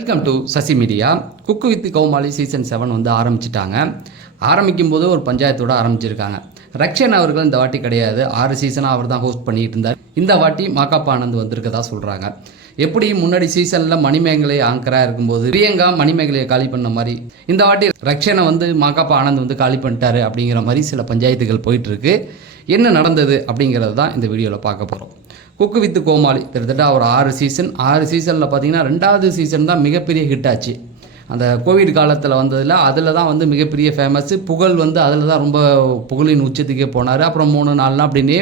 Welcome to Sasi media. Cook with Comali season 7 வந்து ஆரம்பிச்சிட்டாங்க. ஆரம்பிக்கும் போது ஒரு பஞ்சாயத்தோடு ஆரம்பிச்சிருக்காங்க. ரக்ஷன் அவர்கள் இந்த வாட்டி கிடையாது, 6 சீசனாக அவர் தான் ஹோஸ்ட் பண்ணிட்டு இருந்தார். இந்த வாட்டி மாகாப்பா ஆனந்த் வந்திருக்கதா சொல்கிறாங்க. எப்படி முன்னாடி சீசனில் மணிமேகலை ஆங்கராக இருக்கும்போது பிரியங்கா மணிமேகலையை காலி பண்ண மாதிரி இந்த வாட்டி ரக்ஷனை வந்து மாகாப்பா ஆனந்த் வந்து காலி பண்ணிட்டாரு அப்படிங்கிற மாதிரி சில பஞ்சாயத்துகள் போயிட்டுருக்கு. என்ன நடந்தது அப்படிங்கிறது தான் இந்த வீடியோவில் பார்க்க போகிறோம். குக்கு வித் கோமாளி கிட்டத்தட்ட ஒரு 6 சீசனில் பார்த்தீங்கன்னா 2வது சீசன் தான் மிகப்பெரிய ஹிட் ஆச்சு. அந்த கோவிட் காலத்தில் வந்ததில் அதில் தான் வந்து மிகப்பெரிய ஃபேமஸ்ஸு. புகழ் வந்து அதில் தான் ரொம்ப புகழின் உச்சத்துக்கே போனார். அப்புறம் 3-4 நாள் அப்படின்னே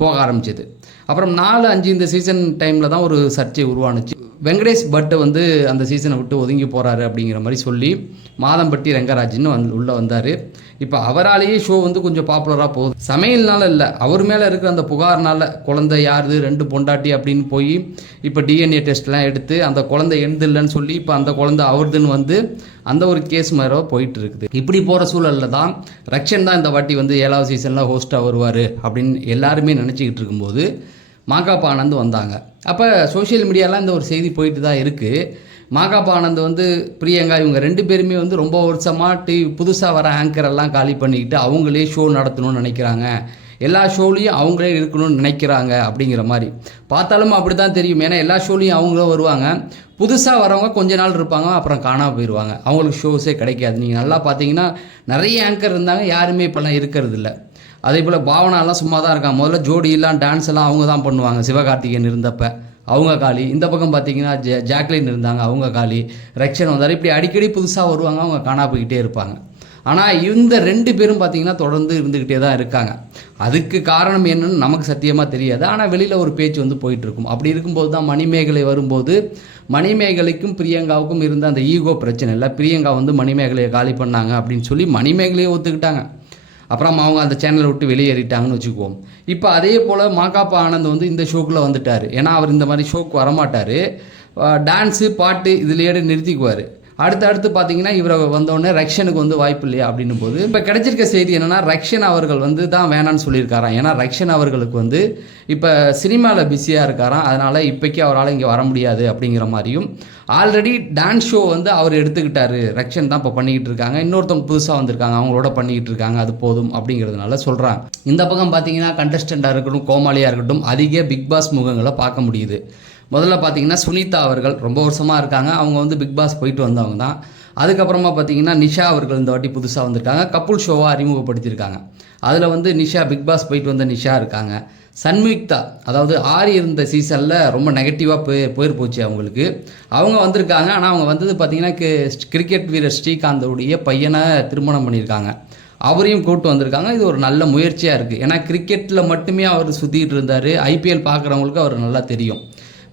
போக ஆரம்பிச்சிது. அப்புறம் 4-5 இந்த சீசன் டைமில் தான் ஒரு சர்ச்சை உருவானுச்சு. வெங்கடேஷ் பட் வந்து அந்த சீசனை விட்டு ஒதுங்கி போகிறாரு அப்படிங்கிற மாதிரி சொல்லி மாதம்பட்டி ரெங்கராஜ்னு உள்ளே வந்தார். இப்போ அவராலேயே ஷோ வந்து கொஞ்சம் பாப்புலராக போகுது. சமையல்னால இல்லை, அவர் மேலே இருக்கிற அந்த புகார்னால குழந்தை யாருது 2 பொண்டாட்டி அப்படின்னு போய் இப்போ டிஎன்ஏ டெஸ்ட்லாம் எடுத்து அந்த குழந்தை எழுதில்லைன்னு சொல்லி இப்போ அந்த குழந்தை அவர்துன்னு வந்து அந்த ஒரு கேஸ் மாதிரி போயிட்டு இருக்குது. இப்படி போகிற சூழலில் தான் ரக்ஷன் தான் இந்த வாட்டி வந்து 7வது சீசனில் ஹோஸ்ட்டாக வருவார் அப்படின்னு எல்லாருமே நினச்சிக்கிட்டு இருக்கும்போது மாகாப்பா ஆனந்த் வந்தாங்க. அப்போ சோஷியல் மீடியாலாம் இந்த ஒரு செய்தி போயிட்டு தான் இருக்குது. மாகாப்பா ஆனந்த் வந்து பிரியங்கா இவங்க 2 பேருமே வந்து ரொம்ப வருஷமாக புதுசாக வர ஆங்கரெல்லாம் காலி பண்ணிக்கிட்டு அவங்களே ஷோ நடத்தணும்னு நினைக்கிறாங்க, எல்லா ஷோலையும் அவங்களே இருக்கணும்னு நினைக்கிறாங்க அப்படிங்கிற மாதிரி பார்த்தாலும் அப்படி தான் தெரியும். ஏன்னா எல்லா ஷோலையும் அவங்களும் வருவாங்க, புதுசாக வரவங்க கொஞ்ச நாள் இருப்பாங்க, அப்புறம் காணாமல் போயிடுவாங்க, அவங்களுக்கு ஷோஸே கிடைக்காது. நீங்கள் நல்லா பார்த்தீங்கன்னா நிறைய ஆங்கர் இருந்தாங்க, யாருமே இப்போல்லாம் இருக்கிறது இல்லை. அதே போல் பாவனாலாம் சும்மா தான் இருக்காங்க. முதல்ல ஜோடியெல்லாம் டான்ஸ் எல்லாம் அவங்க தான் பண்ணுவாங்க. சிவகார்த்திகேயன் இருந்தப்போ அவங்க காலி. இந்த பக்கம் பார்த்தீங்கன்னா ஜாக்லின் இருந்தாங்க, அவங்க காலி. ரக்ஷன் வந்தார். இப்படி அடிக்கடி புதுசாக வருவாங்க, அவங்க காணா போய்கிட்டே இருப்பாங்க. ஆனால் இந்த 2 பேரும் பார்த்தீங்கன்னா தொடர்ந்து இருந்துக்கிட்டே தான் இருக்காங்க. அதுக்கு காரணம் என்னன்னு நமக்கு சத்தியமாக தெரியாது. ஆனால் வெளியில் ஒரு பேச்சு வந்து போயிட்டுருக்கும். அப்படி இருக்கும்போது தான் மணிமேகலை வரும்போது மணிமேகலைக்கும் பிரியங்காவுக்கும் இருந்த அந்த ஈகோ பிரச்சனை இல்லை, பிரியங்கா வந்து மணிமேகலையை காலி பண்ணாங்க அப்படின்னு சொல்லி மணிமேகலையை ஒத்துக்கிட்டாங்க. அப்புறம் அவங்க அந்த சேனலை விட்டு வெளியேறிட்டாங்கன்னு வச்சுக்குவோம். இப்போ அதே போல் மாகாப்பா ஆனந்த் வந்து இந்த ஷோக்குள்ளே வந்துட்டார். ஏன்னா அவர் இந்த மாதிரி ஷோக்கு வரமாட்டார், டான்ஸு பாட்டு இதுலேயே நிறுத்திக்குவார். அடுத்து பார்த்தீங்கன்னா இவரை வந்தோடனே ரக்ஷனுக்கு வந்து வாய்ப்பு இல்லையா அப்படின்னும் போது இப்போ கிடைச்சிருக்க செய்தி என்னென்னா ரக்ஷன் அவர்கள் வந்து தான் வேணான்னு சொல்லியிருக்காராம். ஏன்னா ரக்ஷன் அவர்களுக்கு வந்து இப்போ சினிமாவில் பிஸியாக இருக்காராம், அதனால் இப்போக்கி அவரால் இங்கே வர முடியாது அப்படிங்கிற மாதிரியும், ஆல்ரெடி டான்ஸ் ஷோ வந்து அவர் எடுத்துக்கிட்டாரு, ரக்ஷன் தான் இப்போ பண்ணிக்கிட்டு இருக்காங்க, இன்னொருத்தவங்க புதுசாக வந்திருக்காங்க அவங்களோட பண்ணிக்கிட்டு இருக்காங்க, அது போதும் அப்படிங்கிறதுனால சொல்கிறாங்க. இந்த பக்கம் பார்த்தீங்கன்னா கண்டஸ்டண்ட்டாக இருக்கட்டும், கோமாளியாக இருக்கட்டும், அதிக பிக் பாஸ் முகங்களை பார்க்க முடியுது. முதல்ல பார்த்தீங்கன்னா சுனிதா அவர்கள் ரொம்ப வருஷமாக இருக்காங்க, அவங்க வந்து பிக் பாஸ் போயிட்டு வந்தவங்க தான். அதுக்கப்புறமா பார்த்தீங்கன்னா நிஷா அவர்கள் இந்த வாட்டி புதுசாக வந்திருக்காங்க, கப்புள் ஷோவாக அறிமுகப்படுத்தியிருக்காங்க. அதில் வந்து நிஷா பிக் பாஸ் போயிட்டு வந்த நிஷா இருக்காங்க. சன்முக்தா அதாவது ஆரி இருந்த சீசனில் ரொம்ப நெகட்டிவாக போயிரு போச்சு அவங்களுக்கு, அவங்க வந்திருக்காங்க. ஆனால் அவங்க வந்தது பார்த்தீங்கன்னா கிரிக்கெட் வீரர் ஸ்ரீகாந்தோடைய பையனை திருமணம் பண்ணியிருக்காங்க, அவரையும் கூப்பிட்டு வந்திருக்காங்க. இது ஒரு நல்ல முயற்சியாக இருக்குது. ஏன்னா கிரிக்கெட்டில் மட்டுமே அவர் சுற்றிட்டு இருந்தார், ஐபிஎல் பார்க்குறவங்களுக்கு அவர் நல்லா தெரியும்.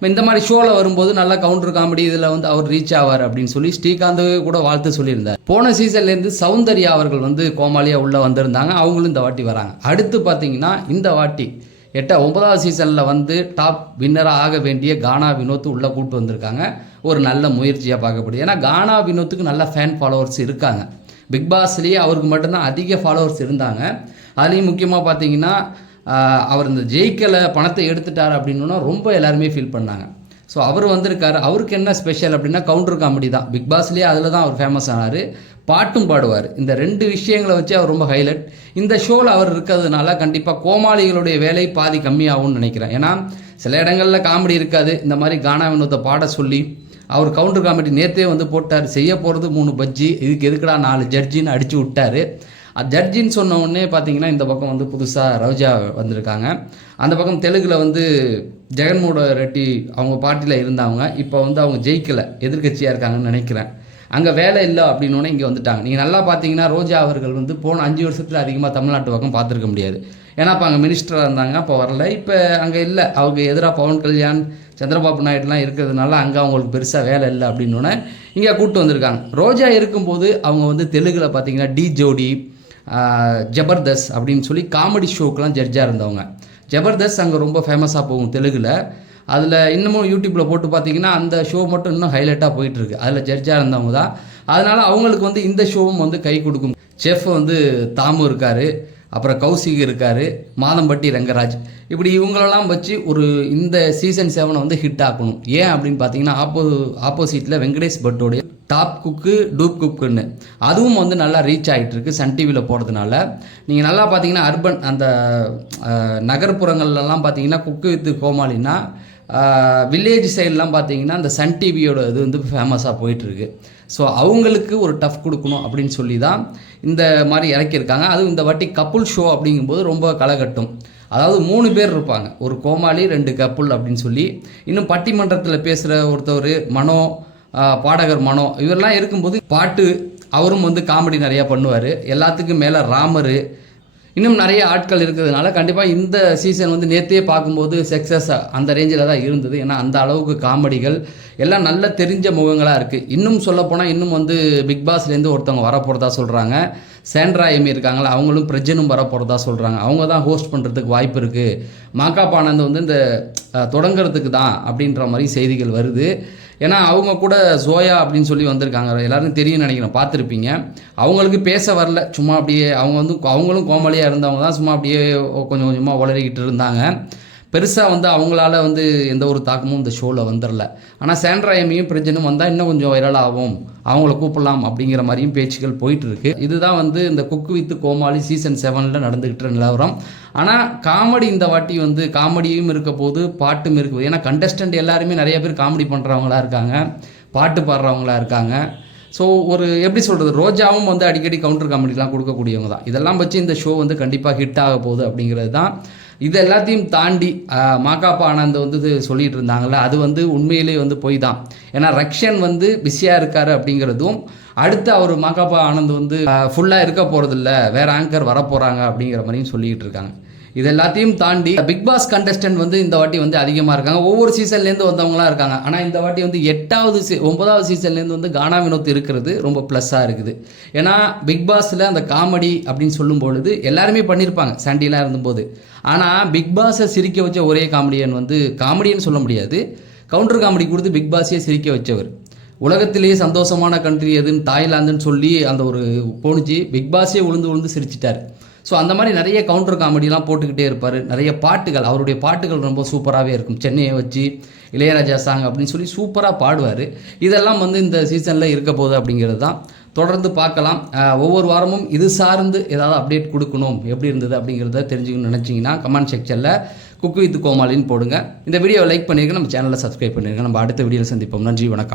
இந்த மாதிரி ஷோவில் வரும்போது நல்லா கவுண்டர் காமெடி இதில் வந்து அவர் ரீச் ஆவார் அப்படின்னு சொல்லி ஸ்ரீகாந்த் கூட வாழ்த்து சொல்லியிருந்தார். போன சீசன்லேருந்து சௌந்தர்யா அவர்கள் வந்து கோமாளியாக உள்ளே வந்திருந்தாங்க, அவங்களும் இந்த வாட்டி வராங்க. அடுத்து பார்த்தீங்கன்னா இந்த வாட்டி 9வது சீசனில் வந்து டாப் வின்னராக ஆக வேண்டிய கானா வினோத் உள்ளே கூப்பிட்டு வந்திருக்காங்க. ஒரு நல்ல முயற்சியாக பார்க்கப்படுது. ஏன்னா கானா வினோத்துக்கு நல்ல ஃபேன் ஃபாலோவர்ஸ் இருக்காங்க. பிக் பாஸ்லேயே அவருக்கு மட்டும்தான் அதிக ஃபாலோவர்ஸ் இருந்தாங்க. அதுலேயும் முக்கியமாக பார்த்தீங்கன்னா அவர் இந்த ஜெயிக்கலை பணத்தை எடுத்துட்டார் அப்படின்னா ரொம்ப எல்லாருமே ஃபீல் பண்ணாங்க. ஸோ அவர் வந்திருக்காரு. அவருக்கு என்ன ஸ்பெஷல் அப்படின்னா கவுண்டர் காமெடி தான். பிக் பாஸ்லேயே அதில் தான் அவர் ஃபேமஸ் ஆனார், பாட்டும் பாடுவார். இந்த 2 விஷயங்களை வச்சு அவர் ரொம்ப ஹைலைட். இந்த ஷோவில் அவர் இருக்கிறதுனால கண்டிப்பாக கோமாளிகளுடைய வேலை பாதி கம்மியாகும்னு நினைக்கிறேன். ஏன்னா சில இடங்களில் காமெடி இருக்காது. இந்த மாதிரி கானா வினோத்தை பாட சொல்லி அவர் கவுண்டர் காமெடி நேற்றே வந்து போட்டார். செய்ய போகிறது 3 பஜ்ஜி, இதுக்கு எதுக்குடா 4 ஜட்ஜின்னு அடித்து விட்டார். ஜட்ஜின்னு சொன்ன உடனே பார்த்தீங்கன்னா இந்த பக்கம் வந்து புதுசாக ரோஜா வந்திருக்காங்க. அந்த பக்கம் தெலுங்கில் வந்து ஜெகன்மோகன் ரெட்டி அவங்க பார்ட்டியில் இருந்தவங்க, இப்போ வந்து அவங்க ஜெயிக்கலை, எதிர்கட்சியாக இருக்காங்கன்னு நினைக்கிறேன். அங்கே வேலை இல்லை அப்படின்னோடனே இங்கே வந்துட்டாங்க. நீங்கள் நல்லா பார்த்தீங்கன்னா ரோஜா அவர்கள் வந்து போன 5 வருஷத்தில் அதிகமாக தமிழ்நாட்டு பக்கம் பார்த்துருக்க முடியாது. ஏன்னா இப்போ அங்கே மினிஸ்டராக இருந்தாங்க, அப்போ வரல. இப்போ அங்கே இல்லை, அவங்க எதிராக பவன் கல்யாண் சந்திரபாபு நாயுடுலாம் இருக்கிறதுனால அங்கே அவங்களுக்கு பெருசாக வேலை இல்லை அப்படின்னோடனே இங்கே கூப்பிட்டு வந்திருக்காங்க. ரோஜா இருக்கும்போது அவங்க வந்து தெலுங்கில் பார்த்தீங்கன்னா டி ஜோடி, ஜபர்தஸ்த் அப்படின்னு சொல்லி காமெடி ஷோக்கெலாம் ஜட்ஜாக இருந்தவங்க. ஜபர்தஸ்த் அங்கே ரொம்ப ஃபேமஸாக போகும் தெலுங்கில். அதில் இன்னமும் யூடியூப்பில் போட்டு பார்த்தீங்கன்னா அந்த ஷோ மட்டும் இன்னும் ஹைலைட்டாக போயிட்டுருக்கு. அதில் ஜட்ஜாக இருந்தவங்க தான். அதனால் அவங்களுக்கு வந்து இந்த ஷோவும் வந்து கை கொடுக்கும். செஃப் வந்து தாமு இருக்கார், அப்புறம் கௌசிக் இருக்கார், மாதம்பட்டி ரங்கராஜ், இப்படி இவங்களெல்லாம் வச்சு ஒரு இந்த சீசன் 7 வந்து ஹிட் ஆக்கணும். ஏன் அப்படின்னு பார்த்தீங்கன்னா ஆப்போசிட்டில் வெங்கடேஷ் பட்டோடைய டாப் குக்கு டூப் குக்குன்னு அதுவும் வந்து நல்லா ரீச் ஆகிட்டு இருக்கு சன் டிவியில் போகிறதுனால. நீங்கள் நல்லா பார்த்தீங்கன்னா அர்பன் அந்த நகர்ப்புறங்கள்லாம் பார்த்தீங்கன்னா குக்கு வித் கோமாளின்னா வில்லேஜ் சைட்லாம் பார்த்தீங்கன்னா அந்த சன் டிவியோட இது வந்து ஃபேமஸாக போயிட்டுருக்கு. ஸோ அவங்களுக்கு ஒரு டஃப் கொடுக்கணும் அப்படின்னு சொல்லி தான் இந்த மாதிரி இறக்கியிருக்காங்க. அதுவும் இந்த வாட்டி கப்புள் ஷோ அப்படிங்கும்போது ரொம்ப களைகட்டும். அதாவது 3 பேர் இருப்பாங்க, ஒரு கோமாளி 2 கப்புள் அப்படின்னு சொல்லி. இன்னும் பட்டிமன்றத்தில் பேசுகிற ஒருத்தவர் மனோ, பாடகர் மனோ, இவரெல்லாம் இருக்கும்போது பாட்டு அவரும் வந்து காமெடி நிறையா பண்ணுவார். எல்லாத்துக்கும் மேலே ராமர், இன்னும் நிறைய ஆட்கள் இருக்கிறதுனால கண்டிப்பாக இந்த சீசன் வந்து நேற்றே பார்க்கும்போது சக்ஸஸ் அந்த ரேஞ்சில் தான் இருந்தது. ஏன்னா அந்த அளவுக்கு காமெடிகள் எல்லாம் நல்ல தெரிஞ்ச முகங்களாக இருக்குது. இன்னும் சொல்லப்போனால் இன்னும் வந்து பிக் பாஸ்லேருந்து ஒருத்தவங்க வரப்போகிறதா சொல்கிறாங்க. சாண்ட்ரா எமி இருக்காங்களா, அவங்களும் பிரஜனும் வரப்போகிறதா சொல்கிறாங்க. அவங்க தான் ஹோஸ்ட் பண்ணுறதுக்கு வாய்ப்பு இருக்குது. மாகாப் ஆனந்த் வந்து இந்த தொடங்கிறதுக்கு தான் அப்படின்ற மாதிரி செய்திகள் வருது. ஏன்னா அவங்க கூட ஜோயா அப்படின்னு சொல்லி வந்திருக்காங்க, எல்லாருக்கும் தெரியும்னு நினைக்கிறேன், பார்த்துருப்பீங்க. அவங்களுக்கு பேச வரல, சும்மா அப்படியே அவங்களும் கோமாளியாக இருந்தவங்க தான், சும்மா அப்படியே கொஞ்சம் கொஞ்சமாக உளறிக்கிட்டு இருந்தாங்க. பெருசாக வந்து அவங்களால வந்து எந்த ஒரு தாக்கமும் இந்த ஷோவில் வந்துடல. ஆனால் சாண்ட்ரா எமியும் பிரஜனும் வந்தால் இன்னும் கொஞ்சம் வைரல் ஆகும், அவங்கள கூப்பிடலாம் அப்படிங்கிற மாதிரியும் பேச்சுக்கள் போயிட்டுருக்கு. இதுதான் வந்து இந்த குக்கு வித் கோமாளி சீசன் 7 நடந்துக்கிட்ட நிலவரம். ஆனால் காமெடி இந்த வாட்டி வந்து காமெடியும் இருக்க போது, பாட்டும் இருக்க போது. ஏன்னா கண்டஸ்டன்ட் எல்லாருமே நிறைய பேர் காமெடி பண்ணுறவங்களா இருக்காங்க, பாட்டு பாடுறவங்களா இருக்காங்க. ஸோ ஒரு எப்படி சொல்கிறது, ரோஜாவும் வந்து அடிக்கடி கவுண்டர் காமெடிலாம் கொடுக்கக்கூடியவங்க தான். இதெல்லாம் வச்சு இந்த ஷோ வந்து கண்டிப்பாக ஹிட் ஆக போகுது அப்படிங்கிறது தான். இது எல்லாத்தையும் தாண்டி மாகாப் ஆனந்த் வந்து சொல்லிகிட்டு இருந்தாங்கள்ல, அது வந்து உண்மையிலே வந்து போய் தான். ஏன்னா ரக்ஷன் வந்து பிஸியாக இருக்கார் அப்படிங்கிறதும், அடுத்து அவர் மாகாப் ஆனந்த் வந்து ஃபுல்லாக இருக்க போகிறதில்ல, வேறு ஆங்கர் வரப்போகிறாங்க அப்படிங்கிற மாதிரியும் சொல்லிக்கிட்டு இருக்காங்க. இது எல்லாத்தையும் தாண்டி பிக் பாஸ் கண்டஸ்டன்ட் வந்து இந்த வாட்டி வந்து அதிகமாக இருக்காங்க. ஒவ்வொரு சீசன்லேருந்து வந்தவங்களாம் இருக்காங்க. ஆனால் இந்த வாட்டி வந்து 9வது சீசன்லேருந்து வந்து கானா வினோத் இருக்கிறது ரொம்ப ப்ளஸ்ஸாக இருக்குது. ஏன்னா பிக் பாஸில் அந்த காமெடி அப்படின்னு சொல்லும் பொழுது எல்லாருமே பண்ணியிருப்பாங்க சாண்டிலாம் இருந்தபோது. ஆனால் பிக் பாஸை சிரிக்க வச்ச ஒரே காமெடியன் வந்து காமெடியன்னு சொல்ல முடியாது, கவுண்டர் காமெடி கொடுத்து பிக் பாஸையே சிரிக்க வச்சவர். உலகத்திலேயே சந்தோஷமான கண்ட்ரி எதுன்னு தாய்லாந்துன்னு சொல்லி அந்த ஒரு போணுச்சு, பிக் பாஸே உழுந்து சிரிச்சிட்டார். ஸோ அந்த மாதிரி நிறைய கவுண்டர் காமெடிலாம் போட்டுக்கிட்டே இருப்பார். நிறைய பாட்டுகள், அவருடைய பாட்டுகள் ரொம்ப சூப்பராகவே இருக்கும். சென்னையை வச்சு இளையராஜா சாங் அப்படின்னு சொல்லி சூப்பராக பாடுவார். இதெல்லாம் வந்து இந்த சீசனில் இருக்க போகுது அப்படிங்கிறது தான். தொடர்ந்து பார்க்கலாம். ஒவ்வொரு வாரமும் இது சார்ந்து ஏதாவது அப்டேட் கொடுக்கணும், எப்படி இருந்தது அப்படிங்கிறத தெரிஞ்சுக்கணும்னு நினச்சிங்கன்னா கமெண்ட் செக்ஷனில் குக்கு வித் கோமாளின்னு போடுங்க. இந்த வீடியோவை லைக் பண்ணியிருக்கேன், நம்ம சேனலில் சப்ஸ்கிரைப் பண்ணியிருக்கேன். நம்ம அடுத்த வீடியோவில் சந்திப்போம். நன்றி, வணக்கம்.